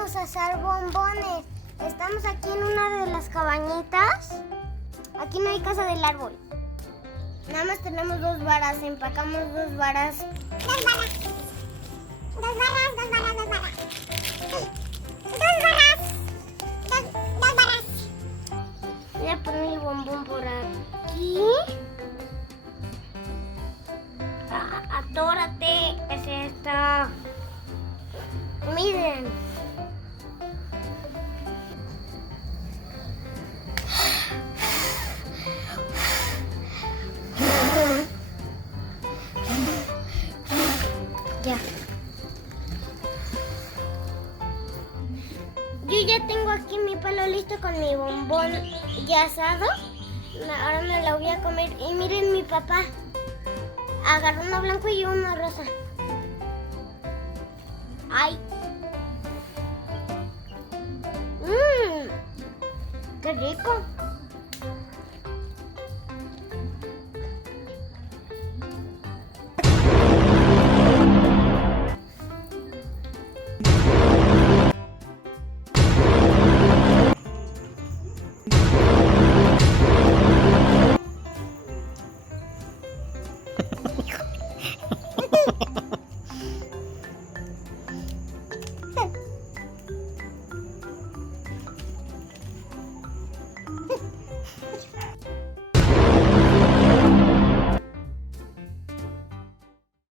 vamos a hacer bombones. Estamos aquí en una de las cabañitas. Aquí no hay casa del árbol. Nada más tenemos 2 varas. Empacamos 2 varas. 2 varas. 2 varas, 2 varas, 2 varas. 2 varas. 2 varas. Voy a poner el bombón por aquí. Atórate. Es esta. Miren. Ya. Yo ya tengo aquí mi palo listo con mi bombón ya asado. Ahora me lo voy a comer. Y miren, mi papá agarró uno blanco y uno rosa. ¡Ay! ¡Qué rico!